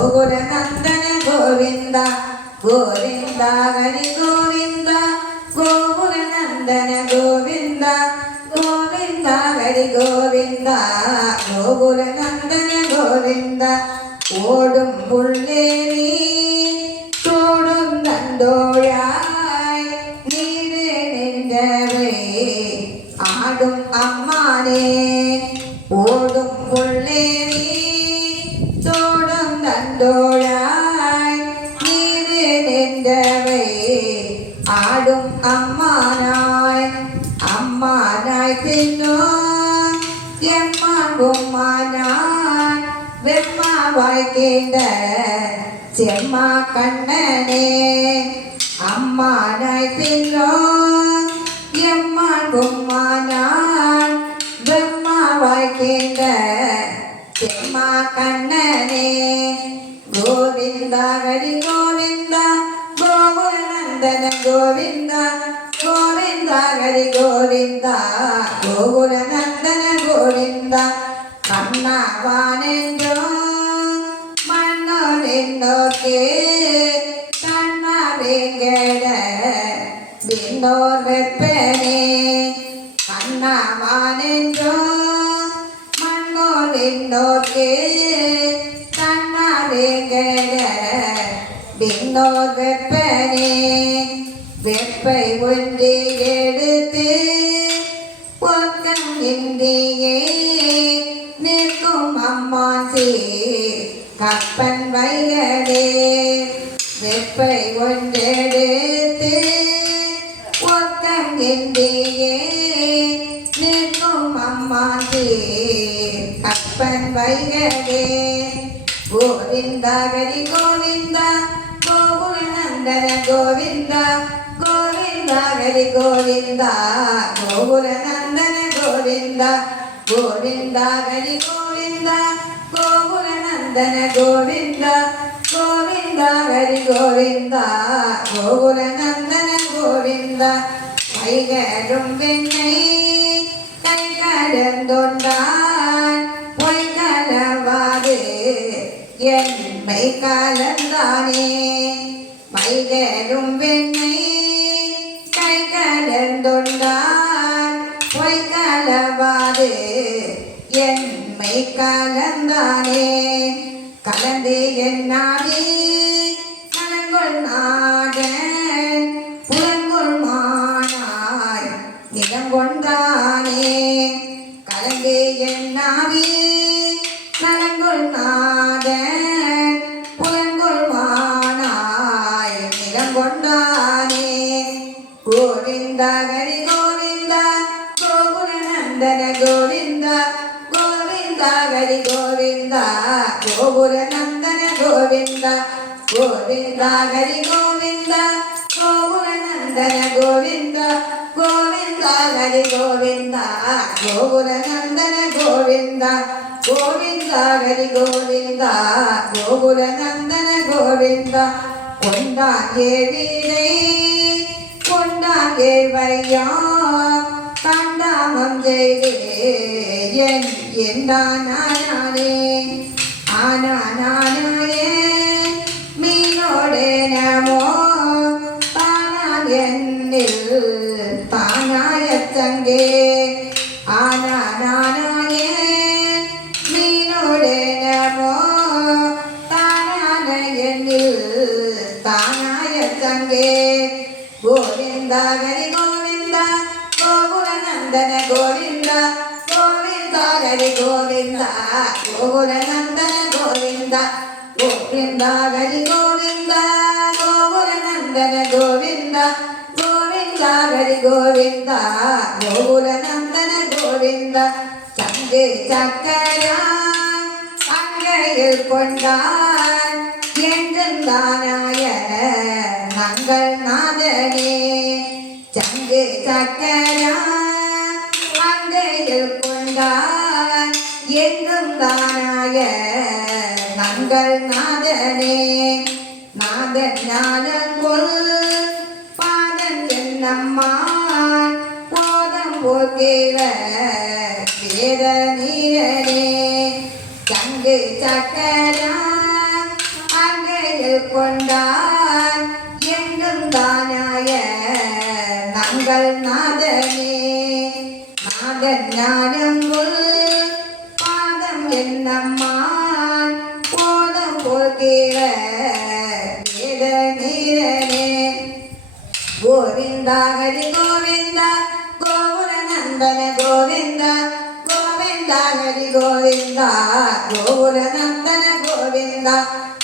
ഗോകുലനന്ദന ഗോവിന്ദ ഗോവിന്ദ ഹരി ഗോവിന്ദ ഗോകുലനന്ദന ഗോവിന്ദ ഗോവിന്ദ ഹരി ഗോവിന്ദ ഗോകുലനന്ദന ഗോവിന്ദ. ഓടും പുള്ളേരി നീ തോടും തന്തോഴായി ആടും അമ്മാനെ. ഓടും പുള്ളേരി നീ அம்மானாய் அம்மானாய் தின்னோ எம்மான் பொம்மானான் வெம்மா கேண்ட செம்மா கண்ணனே அம்மானாய் தின்னோ எம்மான் பொம்மானான் வெம்மா கேண்ட செம்மா கண்ணனே கோவிந்தா ஹரி கோவிந்தா கோகுலநந்தன கோவிந்தா கோவிந்தா ஹரி கோவிந்தா கோகுலநந்தன கோவிந்தா கண்ணாவானென்றோ மன்னோ நின்னோக்கே கண்ணா வேங்கட விண்ணோர் வெப்பனே கண்ணாவானென்றோ மண்ணோ நின்னோக்கே கண்ணா வேங்கட விண்ணோர் வெப்பனே வெப்பை ஒன்றி எடுத்து ஒக்கம் இந்தியே நிற்கும் அம்மாசி கப்பன் வயலே. வெப்பை ஒன்றெடுத்து ஒக்கம் இந்தியே நிற்கும் அம்மாசி கப்பன் வயலே. கோவிந்தா ஹரி கோவிந்தா கோகுலநந்தன கோவிந்தா கோவிந்தா ஹரி கோவிந்தா கோகுலநந்தன கோவிந்தா கோவிந்தா ஹரி கோவிந்தா கோகுலநந்தன கோவிந்தா கோவிந்தா ஹரி கோவிந்தா கோகுலநந்தன கோவிந்தா கைகரும் வெண்ணை கை கலந்தொண்டான் பொய் கலவாது என்மை கலந்தானே மைகரும் வெண்ணை கை கலந்தொண்டான் பொய் கலவாது என்மை கலந்தானே கலந்து என்னாவே கலங்கொள் நாடன் புலங்கொள் மானாய் நிலங்கொண்டானே கலந்து என்னாவே நலங்கொள் கோவிந்தா கோவிந்தா ஹரி கோவிந்தா கோகுலநந்தன கோவிந்தா கோவிந்தா ஹரி கோவிந்தா கோகுலநந்தன கோவிந்தா கோவிந்தா ஹரி கோவிந்தா கோகுலநந்தன கோவிந்தா கோவிந்தா ஹரி கோவிந்தா கோகுலநந்தன கோவிந்தா கொண்டாங்கே வீரை கொண்டாங்கே வையா കണ്ടാമം ജയൻ എന്താനാനാനേ ആനാനാനാനേ മീനോടെ നമോ താനായെന്നിൽ താനായത്തങ്കേ ആനാനാനാനേ മീനോടെ നമോ താനായെന്നിൽ താനായത്തങ്കേ ഗോവിന്ദ ഹരിഗോ நந்தன கோவிந்தா கோவிந்தா ஹரி கோவிந்தா கோகுலநந்தன கோவிந்தா கோவிந்தா ஹரி கோவிந்தா கோகுலநந்தன கோவிந்தா கோவிந்தா ஹரி கோவிந்தா கோகுலநந்தன கோவிந்தா சங்கு சக்கரா அங்கையில் கொண்டான் தானாய நாங்கள் நாதனே சங்கு சக்கரா அங்கையில் கொண்டான் எங்கும் தானாய நங்கள் நாதனே. நாதன் ஞானம் கொள் பாதன் என்னம்மான் போதம் போக்கிற வேத நீரனே. சங்கு சக்கரா கொண்டான் எங்கும் தானாய நங்கள் நாதனே. പാദജ്ഞാനമ്പ് പാദം എന്നമ്മാൻ പോതം പൊതിര നിരനെ ഗോവിന്ദ ഗോവിന്ദ ഗോപുരനന്ദന ഗോവിന്ദ ഗോവിന്ദ ഹരി ഗോവിന്ദ ഗോപുരനന്ദന ഗോവിന്ദ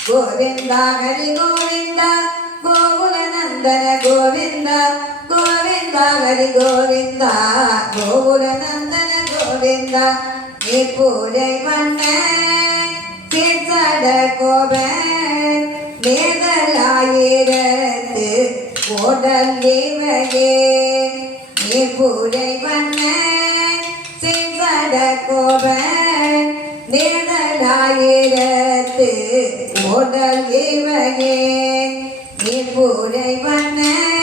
ഗോവിന്ദ ഹരി ഗോവിന്ദ ഗോകുലനന്ദന ഗോവിന്ദ గోవింద హరి గోవింద గోవుర నందన గోవింద நீ பூரை மன்னன் சீர்சட கோபன் மேதலாயிரத்து ஓடல் தேவகே நீ பூரை மன்னன் சீர்சட கோபன் மேதலாயிரத்து ஓடல் தேவகே நீ பூரை மன்னன்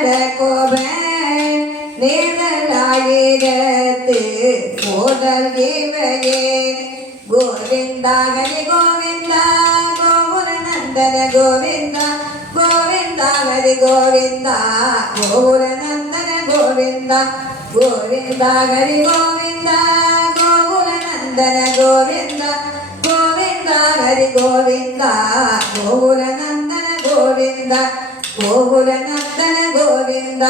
சீர்சட கோபன் நேதலாயிரத்து ஓடல் தேவையே. கோவிந்த ஹரி கோவிந்த கோகுல நந்தன கோவிந்த கோவிந்த ஹரி கோவிந்த கோகுல நந்தன கோவிந்த கோவிந்த ஹரி கோவிந்த கோகுல நந்தன கோவிந்த கோவிந்த ஹரி கோவிந்த கோகுல நந்தன கோவிந்த. கோகுல நந்தன கோவிந்த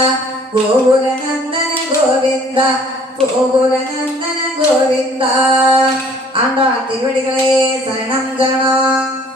கோகுல நந்தன கோவிந்த கோகுல நந்தன கோவிந்தா ஆண்டாள் திருவடிகளே சரணம் சரணம்